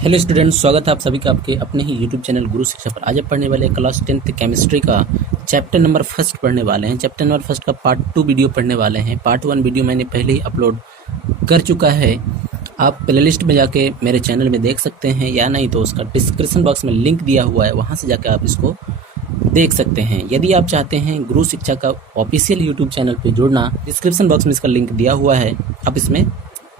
Hello students, स्वागत है आप सभी का आपके अपने ही यूट्यूब चैनल गुरु शिक्षा पर। आज आप पढ़ने वाले क्लास 10th केमिस्ट्री का चैप्टर नंबर फर्स्ट पढ़ने वाले हैं। चैप्टर नंबर फर्स्ट का पार्ट 2 वीडियो पढ़ने वाले हैं। पार्ट 1 वीडियो मैंने पहले ही अपलोड कर चुका है, आप प्लेलिस्ट में जाके मेरे चैनल में देख सकते हैं, या नहीं तो उसका डिस्क्रिप्शन बॉक्स में लिंक दिया हुआ है, वहाँ से जाकर आप इसको देख सकते हैं। यदि आप चाहते हैं गुरु शिक्षा का ऑफिशियल यूट्यूब चैनल पर जुड़ना, डिस्क्रिप्शन बॉक्स में इसका लिंक दिया हुआ है, आप इसमें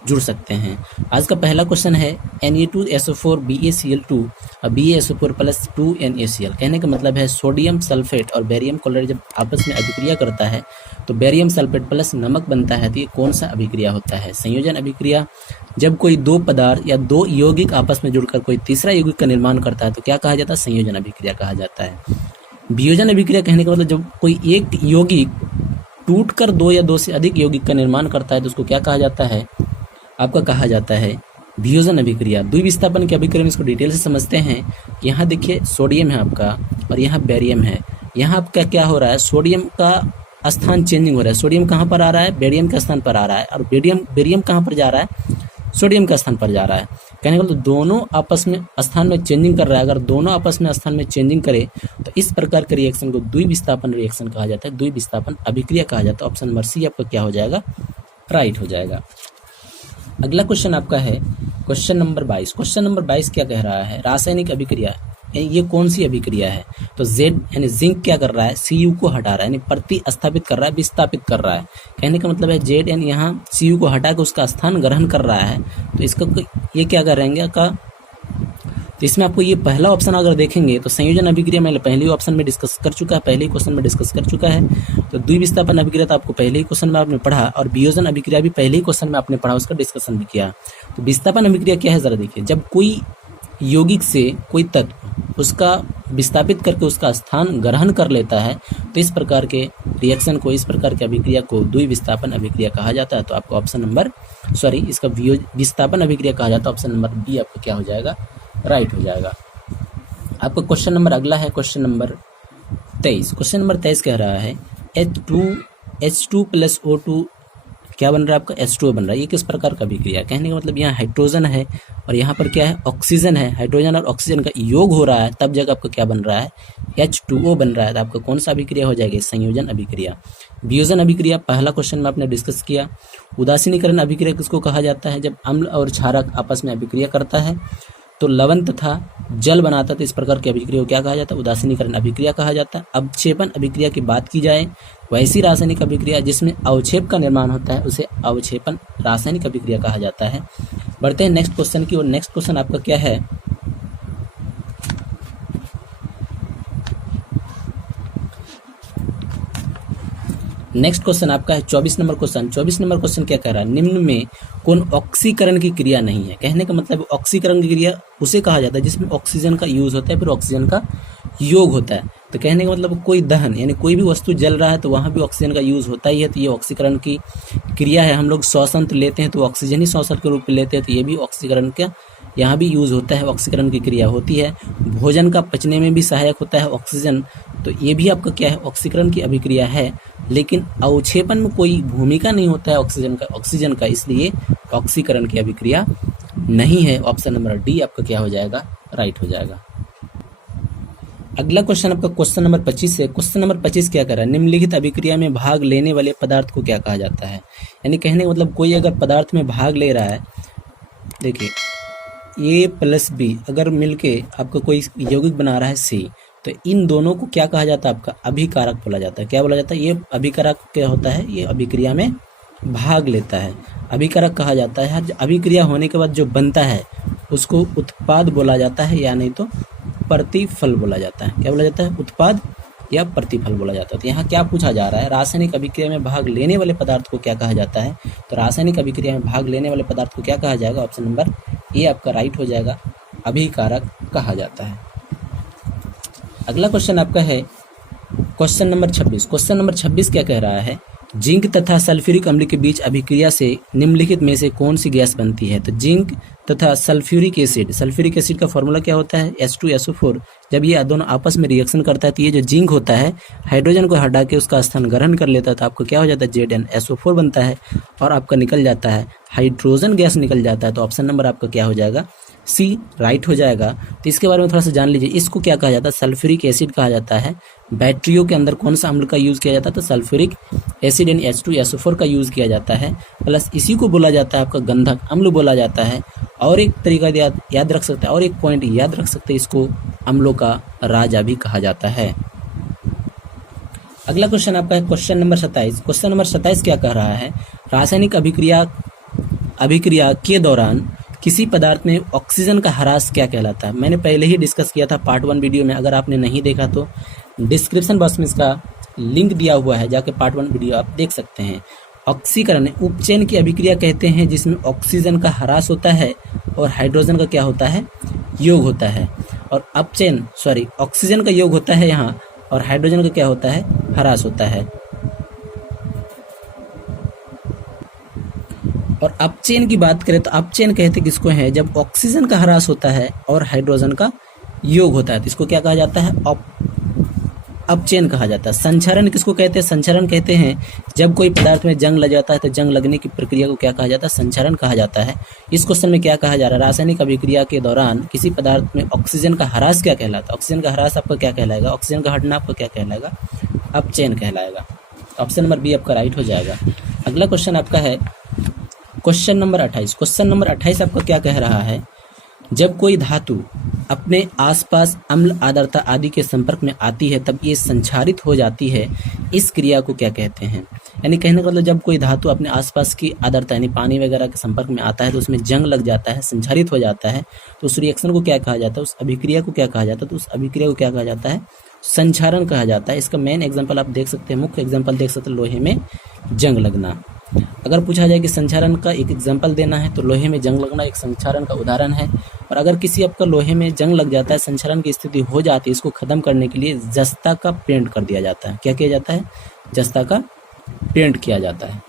जुड़ सकते हैं। आज का पहला क्वेश्चन है Na2SO4 BaCl2 और BaSO4 प्लस 2 NaCl। कहने का मतलब है सोडियम सल्फेट और बेरियम क्लोराइड जब आपस में अभिक्रिया करता है तो बेरियम सल्फेट प्लस नमक बनता है। तो ये कौन सा अभिक्रिया होता है? संयोजन अभिक्रिया। जब कोई दो पदार्थ या दो यौगिक आपस में जुड़कर कोई तीसरा यौगिक का निर्माण करता है तो क्या कहा जाता है? संयोजन अभिक्रिया कहा जाता है। वियोजन अभिक्रिया कहने का मतलब जब कोई एक यौगिक टूटकर दो या दो से अधिक यौगिक का निर्माण करता है तो उसको क्या कहा जाता है? आपका कहा जाता है वियोजन अभिक्रिया। द्विविस्थापन की अभिक्रिया में इसको डिटेल से समझते हैं। यहाँ देखिए सोडियम है आपका और यहाँ बेरियम है। यहाँ आपका क्या हो रहा है? सोडियम का स्थान चेंजिंग हो रहा है। सोडियम कहाँ पर आ रहा है? बेरियम के स्थान पर आ रहा है। और बेरियम कहाँ पर जा रहा है? सोडियम का स्थान पर जा रहा है। कहने का मतलब दोनों आपस में स्थान में चेंजिंग कर रहा है। अगर दोनों आपस में स्थान में चेंजिंग करे तो इस प्रकार के रिएक्शन को द्विविस्थापन रिएक्शन कहा जाता है, द्विविस्थापन अभिक्रिया कहा जाता है। ऑप्शन नंबर सी आपका क्या हो जाएगा? राइट हो जाएगा। अगला क्वेश्चन आपका है क्वेश्चन नंबर 22। क्वेश्चन नंबर 22 क्या कह रहा है? रासायनिक अभिक्रिया। ये कौन सी अभिक्रिया है? तो Z यानी जिंक क्या कर रहा है? Cu को हटा रहा है, यानी प्रतिस्थापित कर रहा है, विस्थापित कर रहा है। कहने का मतलब है Zn यहाँ Cu को हटा के उसका स्थान ग्रहण कर रहा है। तो इसका ये क्या करेंगे का? तो इसमें आपको ये पहला ऑप्शन अगर देखेंगे तो संयोजन अभिक्रिया मैंने पहले ही ऑप्शन में डिस्कस कर चुका है, पहले ही क्वेश्चन में डिस्कस कर चुका है। तो द्विविस्थापन अभिक्रिया तो आपको पहले ही क्वेश्चन में आपने पढ़ा, और वियोजन अभिक्रिया भी पहले ही क्वेश्चन में आपने पढ़ा, उसका डिस्कशन भी किया। तो विस्थापन अभिक्रिया क्या है जरा देखिए। जब कोई यौगिक से कोई तत्व उसका विस्थापित करके उसका स्थान ग्रहण कर लेता है तो इस प्रकार के रिएक्शन को, इस प्रकार की अभिक्रिया को द्विविस्थापन अभिक्रिया कहा जाता है। तो आपको ऑप्शन नंबर इसका विस्थापन अभिक्रिया कहा जाता है। ऑप्शन नंबर बी आपका क्या हो जाएगा? राइट हो जाएगा। आपका क्वेश्चन नंबर अगला है क्वेश्चन नंबर 23। क्वेश्चन नंबर 23 कह रहा है H2 प्लस O2 क्या बन रहा है? आपका H2O बन रहा है। ये किस प्रकार का अभिक्रिया? कहने का मतलब यहाँ हाइड्रोजन है और यहाँ पर क्या है? ऑक्सीजन है। हाइड्रोजन और ऑक्सीजन का योग हो रहा है, तब जगह आपका क्या बन रहा है? H2O बन रहा है। तो आपका कौन सा अभिक्रिया हो जाएगी? संयोजन अभिक्रिया। वियोजन अभिक्रिया पहला क्वेश्चन में आपने डिस्कस किया। उदासीनीकरण अभिक्रिया किसको कहा जाता है? जब अम्ल और क्षारक आपस में अभिक्रिया करता है तो लवण तथा जल बनाता है। तो इस प्रकार की अभिक्रिया को क्या कहा जाता है? उदासीनीकरण अभिक्रिया कहा जाता है। अवक्षेपण अभिक्रिया की बात की जाए, वैसी रासायनिक अभिक्रिया जिसमें अवक्षेप का निर्माण होता है उसे अवक्षेपण रासायनिक अभिक्रिया कहा जाता है। बढ़ते हैं नेक्स्ट क्वेश्चन की ओर। नेक्स्ट क्वेश्चन आपका क्या है? नेक्स्ट क्वेश्चन आपका है 24 नंबर क्वेश्चन। 24 नंबर क्वेश्चन क्या कह रहा है? निम्न में कौन ऑक्सीकरण की क्रिया नहीं है? कहने का मतलब ऑक्सीकरण की क्रिया उसे कहा जाता है जिसमें ऑक्सीजन का यूज होता है, फिर ऑक्सीजन का योग होता है। तो कहने का मतलब कोई दहन यानी कोई भी वस्तु जल रहा है तो वहाँ भी ऑक्सीजन का यूज होता ही है। तो ये ऑक्सीकरण की क्रिया है। हम लोग श्वसन लेते हैं तो ऑक्सीजन ही श्वसन के रूप में लेते हैं, तो ये भी ऑक्सीकरण का यहाँ भी यूज होता है, ऑक्सीकरण की क्रिया होती है। भोजन का पचने में भी सहायक होता है ऑक्सीजन, तो ये भी आपका क्या है? ऑक्सीकरण की अभिक्रिया है। लेकिन अवक्षेपण में कोई भूमिका नहीं होता है ऑक्सीजन का, इसलिए ऑक्सीकरण की अभिक्रिया नहीं है। ऑप्शन नंबर डी आपका क्या हो जाएगा? राइट हो जाएगा। अगला क्वेश्चन आपका क्वेश्चन नंबर 25 है। क्वेश्चन नंबर 25 क्या कर रहा है? निम्नलिखित अभिक्रिया में भाग लेने वाले पदार्थ को क्या कहा जाता है? यानी कहने का मतलब कोई अगर पदार्थ में भाग ले रहा है, देखिए A प्लस B अगर मिलके आपका कोई यौगिक बना रहा है C, तो इन दोनों को क्या कहा जाता है? आपका अभिकारक बोला जाता है। क्या बोला जाता है? ये अभिकारक क्या होता है? ये अभिक्रिया में भाग लेता है, अभिकारक कहा जाता है। हर अभिक्रिया होने के बाद जो बनता है उसको उत्पाद बोला जाता है, या नहीं तो प्रतिफल बोला जाता है। क्या बोला जाता है? उत्पाद या प्रतिफल बोला जाता है। तो यहाँ क्या पूछा जा रहा है? रासायनिक अभिक्रिया में भाग लेने वाले पदार्थ को क्या कहा जाता है? तो रासायनिक अभिक्रिया में भाग लेने वाले पदार्थ को क्या कहा जाएगा? ऑप्शन नंबर ए आपका राइट हो जाएगा, अभिकारक कहा जाता है। अगला क्वेश्चन आपका है क्वेश्चन नंबर 26। क्वेश्चन नंबर 26 क्या कह रहा है? जिंक तथा सल्फ्यूरिक अम्ल के बीच अभिक्रिया से निम्नलिखित में से कौन सी गैस बनती है? तो जिंक तथा सल्फ्यूरिक एसिड का फॉर्मूला क्या होता है? H2SO4। जब ये दोनों आपस में रिएक्शन करता है तो ये जो जिंक होता है हाइड्रोजन को हटा के उसका स्थान ग्रहण कर लेता है, तो आपको क्या हो जाता है? ZnSO4 बनता है और आपका निकल जाता है हाइड्रोजन गैस निकल जाता है। तो ऑप्शन नंबर आपका क्या हो जाएगा? सी राइट हो जाएगा। तो इसके बारे में थोड़ा सा जान लीजिए। इसको क्या कहा जाता है? सल्फ्यूरिक एसिड कहा जाता है। बैटरियों के अंदर कौन सा अम्ल का यूज़ किया जाता है? तो सल्फ्यूरिक एसिड यानी H2SO4 का यूज़ किया जाता है। प्लस इसी को बोला जाता है आपका गंधक अम्ल बोला जाता है। और एक तरीका याद रख सकते हैं, और एक पॉइंट याद रख सकते हैं, इसको अम्लों का राजा भी कहा जाता है। अगला क्वेश्चन आपका है क्वेश्चन नंबर 27। क्वेश्चन नंबर 27 क्या कह रहा है? रासायनिक अभिक्रिया के दौरान किसी पदार्थ में ऑक्सीजन का ह्रास क्या कहलाता है? मैंने पहले ही डिस्कस किया था पार्ट 1 वीडियो में। अगर आपने नहीं देखा तो डिस्क्रिप्शन बॉक्स में इसका लिंक दिया हुआ है, जाके पार्ट 1 वीडियो आप देख सकते हैं। ऑक्सीकरण उपचयन की अभिक्रिया कहते हैं जिसमें ऑक्सीजन का ह्रास होता है और हाइड्रोजन का क्या होता है? योग होता है। और ऑक्सीजन का योग होता है यहाँ, और हाइड्रोजन का क्या होता है? ह्रास होता है। और अपचयन की बात करें तो अपचयन कहते किसको है? जब ऑक्सीजन का ह्रास होता है और हाइड्रोजन का योग होता है तो इसको क्या कहा जाता है? अपचयन कहा जाता है। संचरण किसको कहते हैं? संचरण कहते हैं जब कोई पदार्थ में जंग लग जाता है तो जंग लगने की प्रक्रिया को क्या कहा जाता है? संचरण कहा जाता है। इस क्वेश्चन में क्या कहा जा रहा है? रासायनिक अभिक्रिया के दौरान किसी पदार्थ में ऑक्सीजन का ह्रास क्या कहलाता है? ऑक्सीजन का ह्रास आपका क्या कहलाएगा? ऑक्सीजन का हटना आपका क्या कहलाएगा? अपचयन कहलाएगा। ऑप्शन नंबर बी आपका राइट हो जाएगा। अगला क्वेश्चन आपका है क्वेश्चन नंबर 28। क्वेश्चन नंबर 28 आपका क्या कह रहा है? जब कोई धातु अपने आसपास अम्ल आर्द्रता आदि के संपर्क में आती है तब ये संक्षारित हो जाती है। इस क्रिया को क्या कहते हैं? यानी कहने का मतलब जब कोई धातु अपने आसपास की आर्द्रता यानी पानी वगैरह के संपर्क में आता है तो उसमें जंग लग जाता है, संक्षारित हो जाता है, तो उस रिएक्शन को क्या कहा जाता है? उस अभिक्रिया को क्या कहा जाता है? तो उस अभिक्रिया को क्या कहा जाता है? संक्षारण कहा जाता है। इसका मेन एग्जाम्पल आप देख सकते हैं, मुख्य एग्जाम्पल देख सकते हैं, लोहे में जंग लगना। अगर पूछा जाए कि संक्षारण का एक एग्जाम्पल देना है तो लोहे में जंग लगना एक संक्षारण का उदाहरण है। और अगर किसी आपका लोहे में जंग लग जाता है, संक्षारण की स्थिति हो जाती है, इसको खत्म करने के लिए जस्ता का पेंट कर दिया जाता है। क्या किया जाता है? जस्ता का पेंट किया जाता है।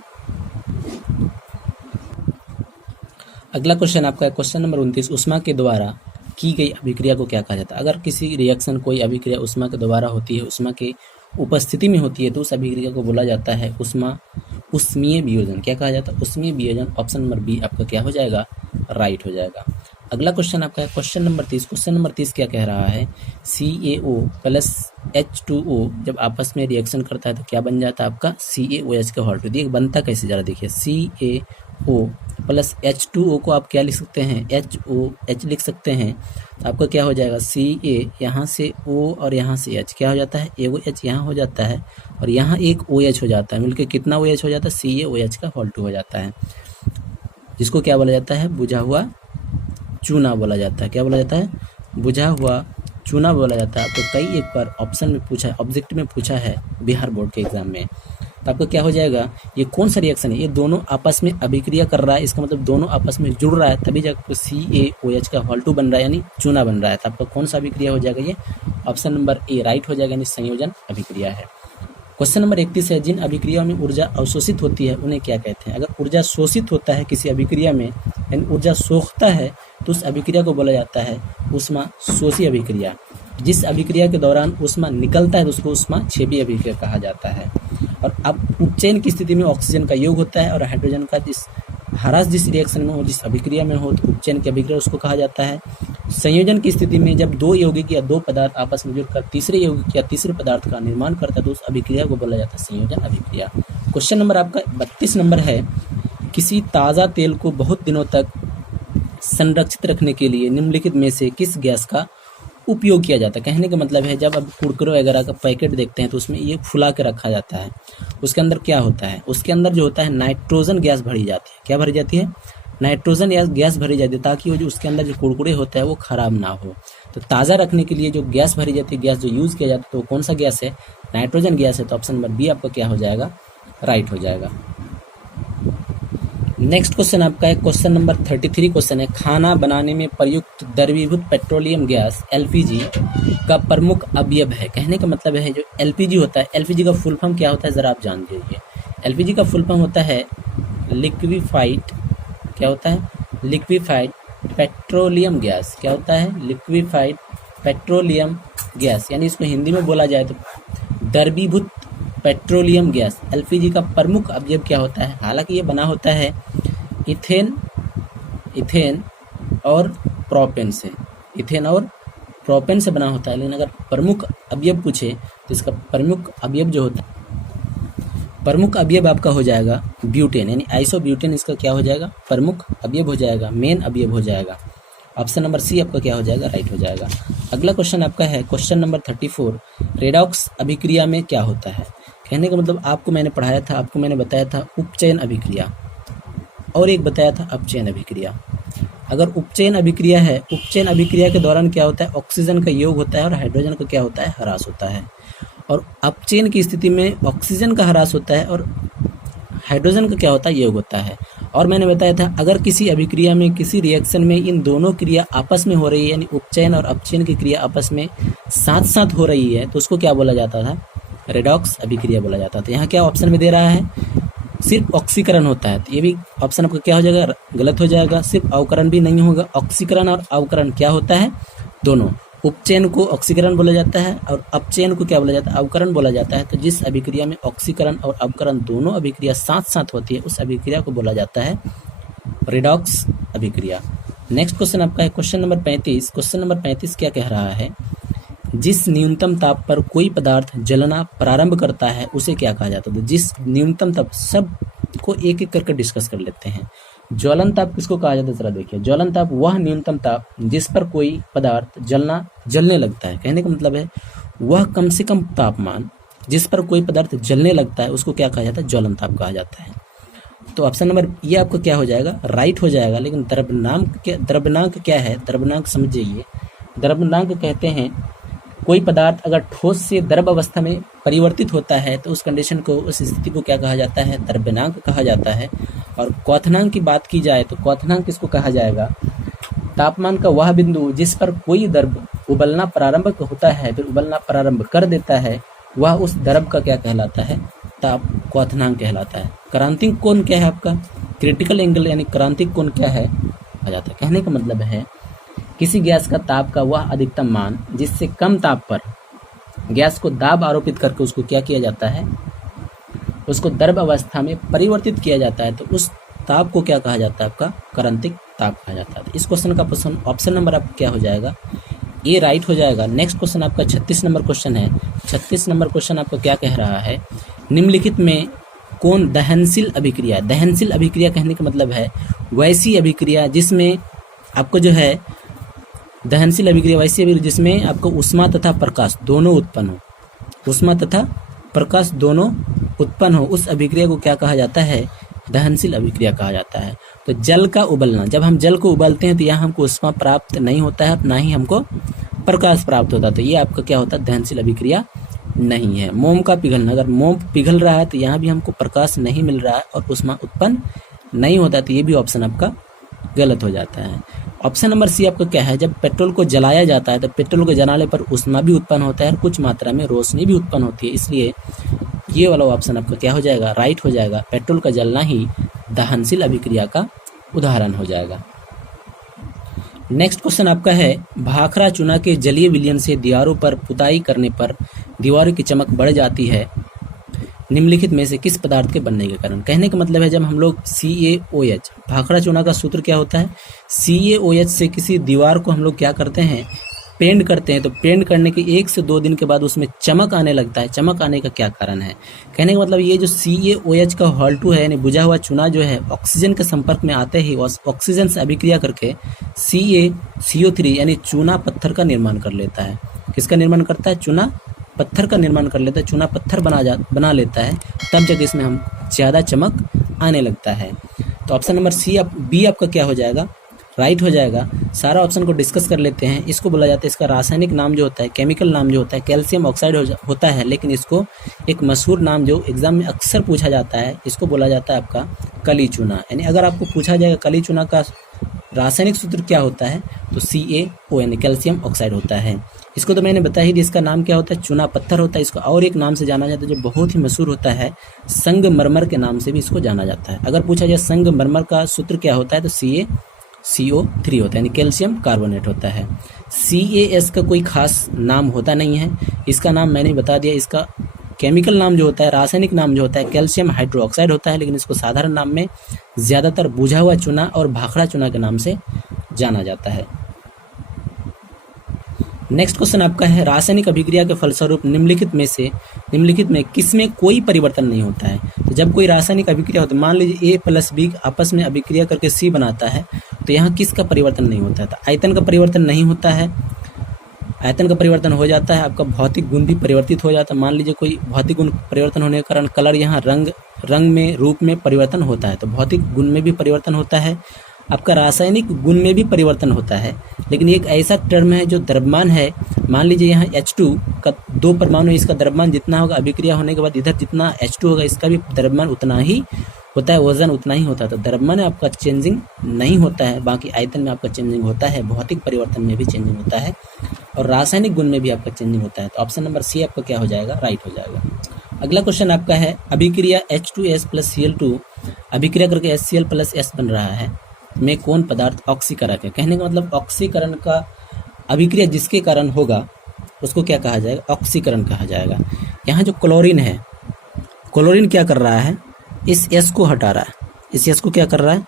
अगला क्वेश्चन आपका है क्वेश्चन नंबर 29। ऊष्मा के द्वारा की गई अभिक्रिया को क्या कहा जाता है? अगर किसी रिएक्शन कोई अभिक्रिया ऊष्मा के द्वारा होती है, ऊष्मा के उपस्थिति में होती है, तो उस अभिक्रिया को बोला जाता है ऊष्मीय वियोजन। क्या कहा जाता है? ऊष्मीय वियोजन। ऑप्शन नंबर बी आपका क्या हो जाएगा? राइट हो जाएगा। अगला क्वेश्चन आपका है क्वेश्चन नंबर 30। क्वेश्चन नंबर 30 क्या कह रहा है? CaO प्लस H2O जब आपस में रिएक्शन करता है तो क्या बन जाता है आपका? CaOH का हॉल्ट। देखिए बनता कैसे जरा देखिए। CaO प्लस H2O को आप क्या लिख सकते हैं? HOH लिख सकते हैं। तो आपका क्या हो जाएगा? Ca यहाँ से O और यहाँ से H क्या हो जाता है? AOH यहाँ हो जाता है और यहाँ एक OH हो जाता है, मिलकर कितना OH हो जाता है? CaOH का हॉल्ट हो जाता है, जिसको क्या बोला जाता है? बुझा हुआ चूना बोला जाता है। क्या बोला जाता है? बुझा हुआ चूना बोला जाता है। आपको कई एक बार ऑप्शन में पूछा है, ऑब्जेक्ट में पूछा है बिहार बोर्ड के एग्जाम में। तो आपका क्या हो जाएगा? ये कौन सा रिएक्शन है? ये दोनों आपस में अभिक्रिया कर रहा है, इसका मतलब दोनों आपस में जुड़ रहा है, तभी जाकर CaOH का हॉल्टू बन रहा है यानी चूना बन रहा है। तो आपका कौन सा अभिक्रिया हो जाएगा? ये ऑप्शन नंबर ए राइट हो जाएगा, यानी संयोजन अभिक्रिया है। क्वेश्चन नंबर 31 है जिन अभिक्रियाओं में ऊर्जा अवशोषित होती है उन्हें क्या कहते हैं? अगर ऊर्जा शोषित होता है किसी अभिक्रिया में, यानी ऊर्जा सोखता है, तो उस अभिक्रिया को बोला जाता है ऊष्मा शोषी अभिक्रिया। जिस अभिक्रिया के दौरान ऊष्मा निकलता है तो उसको ऊष्मा क्षेपी अभिक्रिया कहा जाता है। और अब उपचयन की स्थिति में ऑक्सीजन का योग होता है और हाइड्रोजन का ह्रास जिस रिएक्शन में हो, जिस अभिक्रिया में हो, तो उपचयन की अभिक्रिया उसको कहा जाता है। संयोजन की स्थिति में जब दो यौगिक या दो पदार्थ आपस में जुड़कर तीसरे यौगिक या तीसरे पदार्थ का निर्माण करता है तो उस अभिक्रिया को बोला जाता है संयोजन अभिक्रिया। क्वेश्चन नंबर आपका 32 नंबर है। किसी ताज़ा तेल को बहुत दिनों तक संरक्षित रखने के लिए निम्नलिखित में से किस गैस का उपयोग किया जाता है? कहने का मतलब है जब अब कुरकुरे वगैरह का पैकेट देखते हैं तो उसमें ये फुला के रखा जाता है, उसके अंदर क्या होता है? उसके अंदर जो होता है नाइट्रोजन गैस भरी जाती है। क्या भरी जाती है? नाइट्रोजन गैस भरी जाती है, ताकि वो जो उसके अंदर जो कुरकुरे होता है वो खराब ना हो। तो ताज़ा रखने के लिए जो गैस भरी जाती है, गैस जो यूज़ किया जाता है, तो वो कौन सा गैस है? नाइट्रोजन गैस है। तो ऑप्शन नंबर बी आपका क्या हो जाएगा? राइट हो जाएगा। नेक्स्ट क्वेश्चन आपका है क्वेश्चन नंबर 33 क्वेश्चन है खाना बनाने में प्रयुक्त द्रवीभूत पेट्रोलियम गैस LPG का प्रमुख अवयव है। कहने का मतलब है जो LPG होता है, LPG का फुल फॉर्म क्या होता है जरा आप जान लीजिए। LPG का फुल फॉर्म होता है लिक्विफाइड, क्या होता है? Liquefied petroleum gas. क्या होता है? लिक्विफाइड पेट्रोलियम गैस, यानी इसको हिंदी में बोला जाए तो द्रवीभूत पेट्रोलियम गैस। LPG का प्रमुख अवयव क्या होता है? हालांकि ये बना होता है इथेन और प्रोपेन से, इथेन और प्रोपेन से बना होता है। लेकिन अगर प्रमुख अवयव पूछे तो इसका प्रमुख अवयव जो होता है, प्रमुख अवयव आपका हो जाएगा ब्यूटेन, यानी आइसोब्यूटेन इसका क्या हो जाएगा, प्रमुख अवयव हो जाएगा, मेन अवयव हो जाएगा। ऑप्शन नंबर सी आपका क्या हो जाएगा, राइट हो जाएगा। अगला क्वेश्चन आपका है क्वेश्चन नंबर 34, रेडॉक्स अभिक्रिया में क्या होता है। कहने का मतलब आपको मैंने पढ़ाया था, आपको मैंने बताया था उपचयन अभिक्रिया और एक बताया था अपचयन अभिक्रिया। अगर उपचयन अभिक्रिया है, उपचयन अभिक्रिया के दौरान क्या होता है, ऑक्सीजन का योग होता है और हाइड्रोजन का क्या होता है, ह्रास होता है। और अपचयन की स्थिति में ऑक्सीजन का ह्रास होता है और हाइड्रोजन का क्या होता है, योग होता है। और मैंने बताया था अगर किसी अभिक्रिया में, किसी रिएक्शन में इन दोनों क्रिया आपस में हो रही है, यानी उपचयन और अपचयन की क्रिया आपस में साथ साथ हो रही है, तो उसको क्या बोला जाता था, रेडॉक्स अभिक्रिया बोला जाता था। यहाँ क्या ऑप्शन में दे रहा है, सिर्फ ऑक्सीकरण होता है, तो ये भी ऑप्शन आपका क्या हो जाएगा, गलत हो जाएगा। सिर्फ अवकरण भी नहीं होगा, ऑक्सीकरण और अवकरण क्या होता है, दोनों। उपचयन को ऑक्सीकरण बोला जाता है और अपचयन को क्या बोला जाता है, अवकरण बोला जाता है। तो जिस अभिक्रिया में ऑक्सीकरण और अवकरण दोनों अभिक्रिया साथ साथ होती है, उस अभिक्रिया को बोला जाता है रेडॉक्स अभिक्रिया। नेक्स्ट क्वेश्चन आपका है क्वेश्चन नंबर 35। क्वेश्चन नंबर 35 क्या कह रहा है, जिस न्यूनतम ताप पर कोई पदार्थ जलना प्रारंभ करता है उसे क्या कहा जाता है। तो जिस न्यूनतम ताप, सब को एक एक करके डिस्कस कर लेते हैं। ज्वलन ताप किसको कहा जाता है, जरा देखिए। ज्वलन ताप वह न्यूनतम ताप जिस पर कोई पदार्थ जलने लगता है। कहने का मतलब है वह कम से कम तापमान जिस पर कोई पदार्थ जलने लगता है उसको क्या कहा जाता है, ज्वलन ताप कहा जाता है। तो ऑप्शन नंबर ये आपका क्या हो जाएगा, राइट हो जाएगा। लेकिन द्रव्यनांक क्या है, द्रव्यनांक समझिए। द्रव्यनांक कहते हैं कोई पदार्थ अगर ठोस से द्रव अवस्था में परिवर्तित होता है तो उस कंडीशन को, उस स्थिति को क्या कहा जाता है, द्रव्यनांक कहा जाता है। और क्वथनांक की बात की जाए तो क्वथनांक किसको कहा जाएगा, तापमान का वह बिंदु जिस पर कोई द्रव उबलना प्रारंभ होता है, फिर उबलना प्रारंभ कर देता है, वह उस द्रव का क्या कहलाता है, ताप क्वथनांक कहलाता है। क्रांतिक कोण क्या है आपका, क्रिटिकल एंगल यानी क्रांतिक कोण क्या है, आ जाता है। कहने का मतलब है किसी गैस का ताप का वह अधिकतम मान जिससे कम ताप पर गैस को दाब आरोपित करके उसको क्या किया जाता है, उसको द्रव अवस्था में परिवर्तित किया जाता है, तो उस ताप को क्या कहा जाता है, आपका क्रांतिक ताप कहा जाता है। तो इस क्वेश्चन का ऑप्शन नंबर आपका क्या हो जाएगा, ये राइट हो जाएगा। नेक्स्ट क्वेश्चन आपका 36 नंबर क्वेश्चन है। 36 नंबर क्वेश्चन आपको क्या कह रहा है, निम्नलिखित में कौन दहनशील अभिक्रिया। दहनशील अभिक्रिया कहने का मतलब है वैसी अभिक्रिया जिसमें आपको जो है, दहनशील अभिक्रिया वैसी अभिक्रिया जिसमें आपको ऊष्मा तथा प्रकाश दोनों उत्पन्न हो, ऊष्मा तथा प्रकाश दोनों उत्पन्न हो, उस अभिक्रिया को क्या कहा जाता है, दहनशील अभिक्रिया कहा जाता है। तो जल का उबलना, जब हम जल को उबलते हैं तो यहाँ हमको ऊष्मा प्राप्त नहीं होता है, ना ही हमको प्रकाश प्राप्त होता है, तो ये आपका क्या होता है, दहनशील अभिक्रिया नहीं है। मोम का पिघलना, अगर मोम पिघल रहा है तो यहाँ भी हमको प्रकाश नहीं मिल रहा है और ऊष्मा उत्पन्न नहीं होता, तो ये भी ऑप्शन आपका गलत हो जाता है। ऑप्शन नंबर सी आपका क्या है, जब पेट्रोल को जलाया जाता है तो पेट्रोल को जलाने पर ऊष्मा भी उत्पन्न होता है और कुछ मात्रा में रोशनी भी उत्पन्न होती है, इसलिए ये वाला ऑप्शन आपका क्या हो जाएगा, राइट हो जाएगा। पेट्रोल का जलना ही दहनशील अभिक्रिया का उदाहरण हो जाएगा। नेक्स्ट क्वेश्चन आपका है, भाखड़ा चूना के जलीय विलयन से दीवारों पर पुताई करने पर दीवारों की चमक बढ़ जाती है, निम्नलिखित में से किस पदार्थ के बनने के कारण। कहने का मतलब है जब हम लोग CaOH, भाखड़ा चूना का सूत्र क्या होता है, CaOH से किसी दीवार को हम लोग क्या करते हैं, पेंट करते हैं, तो पेंट करने के 1 से 2 दिन के बाद उसमें चमक आने लगता है। चमक आने का क्या कारण है, कहने का मतलब ये जो CaOH का Hal2 है, यानी बुझा हुआ चूना जो है, ऑक्सीजन के संपर्क में आते ही ऑक्सीजन से अभिक्रिया करके CaCO3 यानी चूना पत्थर का निर्माण कर लेता है। किसका निर्माण करता है, चूना पत्थर का निर्माण कर लेता है, चूना पत्थर बना लेता है, तब जब इसमें हम ज़्यादा चमक आने लगता है। तो ऑप्शन नंबर बी आपका क्या हो जाएगा, राइट हो जाएगा। सारा ऑप्शन को डिस्कस कर लेते हैं। इसको बोला जाता है, इसका रासायनिक नाम जो होता है, केमिकल नाम जो होता है, कैल्शियम ऑक्साइड होता है, लेकिन इसको एक मशहूर नाम जो एग्जाम में अक्सर पूछा जाता है, इसको बोला जाता है आपका कली चूना। यानी अगर आपको पूछा जाएगा कली चूना का रासायनिक सूत्र क्या होता है, तो CaO यानी कैल्शियम ऑक्साइड होता है। इसको तो मैंने बताया ही, इसका नाम क्या होता है, चूना पत्थर होता है। इसको और एक नाम से जाना जाता है जो बहुत ही मशहूर होता है, संगमरमर के नाम से भी इसको जाना जाता है। अगर पूछा जाए संगमरमर का सूत्र क्या होता है, तो CaCO3 होता है, यानी कैल्शियम कार्बोनेट होता है। CaS का कोई खास नाम होता नहीं है, इसका नाम मैंने बता दिया। इसका केमिकल नाम जो होता है, रासायनिक नाम जो होता है, कैल्शियम हाइड्रोक्साइड होता है, लेकिन इसको साधारण नाम में ज़्यादातर बुझा हुआ चूना और भाखड़ा चूना के नाम से जाना जाता है। नेक्स्ट क्वेश्चन आपका है, रासायनिक अभिक्रिया के फलस्वरूप निम्नलिखित में किसमें कोई परिवर्तन नहीं होता है। तो जब कोई रासायनिक अभिक्रिया होती है, मान लीजिए A+B आपस में अभिक्रिया करके C बनाता है, तो यहाँ किसका परिवर्तन नहीं होता है। तो आयतन का परिवर्तन नहीं होता है। आयतन का परिवर्तन हो जाता है, आपका भौतिक गुण भी परिवर्तित हो जाता है। मान लीजिए कोई भौतिक गुण परिवर्तन होने के कारण कलर यहाँ रंग में रूप में परिवर्तन होता है, तो भौतिक गुण में भी परिवर्तन होता है, आपका रासायनिक गुण में भी परिवर्तन होता है। लेकिन एक ऐसा टर्म है जो द्रव्यमान है, मान लीजिए यहाँ H2 का 2 परमाणु, इसका द्रव्यमान जितना होगा अभिक्रिया होने के बाद इधर जितना H2 होगा इसका भी द्रव्यमान उतना ही होता है, वजन उतना ही होता है। तो द्रव्यमान में आपका चेंजिंग नहीं होता है, बाकी आयतन में आपका चेंजिंग होता है, भौतिक परिवर्तन में भी चेंजिंग होता है और रासायनिक गुण में भी आपका चेंजिंग होता है। तो ऑप्शन नंबर सी आपका क्या हो जाएगा, राइट हो जाएगा। अगला क्वेश्चन आपका है, अभिक्रिया H2S + Cl2 अभिक्रिया करके HCl+S बन रहा है में कौन पदार्थ ऑक्सीकारक है। कहने का मतलब ऑक्सीकरण का अभिक्रिया जिसके कारण होगा उसको क्या कहा जाएगा, ऑक्सीकरण कहा जाएगा। यहाँ जो क्लोरीन है, क्लोरीन क्या कर रहा है, इस S को हटा रहा है, इस S को क्या कर रहा है,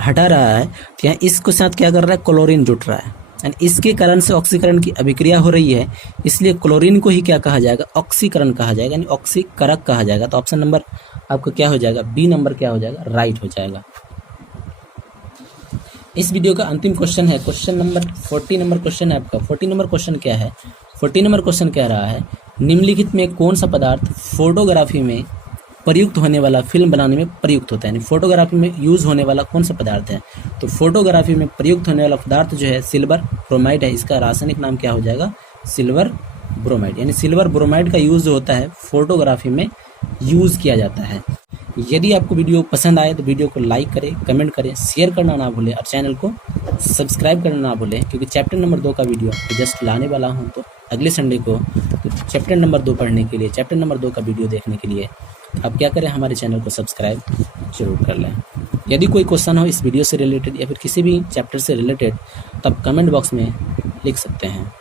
हटा रहा है। तो यहाँ इसके साथ क्या कर रहा है, क्लोरीन जुट रहा है, यानी इसके कारण से ऑक्सीकरण की अभिक्रिया हो रही है, इसलिए क्लोरीन को ही क्या कहा जाएगा, ऑक्सीकरण कहा जाएगा, यानी ऑक्सीकारक कहा जाएगा। तो ऑप्शन नंबर आपका क्या हो जाएगा, बी नंबर क्या हो जाएगा, राइट हो जाएगा। इस वीडियो का अंतिम क्वेश्चन है, क्वेश्चन नंबर 40 नंबर क्वेश्चन है आपका। 40 नंबर क्वेश्चन क्या है, 40 नंबर क्वेश्चन कह रहा है, निम्नलिखित में कौन सा पदार्थ फोटोग्राफी में प्रयुक्त होने वाला फिल्म बनाने में प्रयुक्त होता है, यानी फोटोग्राफी में यूज होने वाला कौन सा पदार्थ है। तो फोटोग्राफी में प्रयुक्त होने वाला पदार्थ जो है सिल्वर ब्रोमाइड है, इसका रासायनिक नाम क्या हो जाएगा, सिल्वर ब्रोमाइड, यानी सिल्वर ब्रोमाइड का यूज जो होता है फोटोग्राफी में यूज किया जाता है। यदि आपको वीडियो पसंद आए तो वीडियो को लाइक करें, कमेंट करें, शेयर करना ना भूलें और चैनल को सब्सक्राइब करना ना भूलें, क्योंकि चैप्टर नंबर 2 का वीडियो जस्ट लाने वाला हूं। तो अगले संडे को तो चैप्टर नंबर 2 पढ़ने के लिए, चैप्टर नंबर 2 का वीडियो देखने के लिए आप क्या करें, हमारे चैनल को सब्सक्राइब जरूर कर लें। यदि कोई क्वेश्चन हो इस वीडियो से रिलेटेड या फिर किसी भी चैप्टर से रिलेटेड तो आप कमेंट बॉक्स में लिख सकते हैं।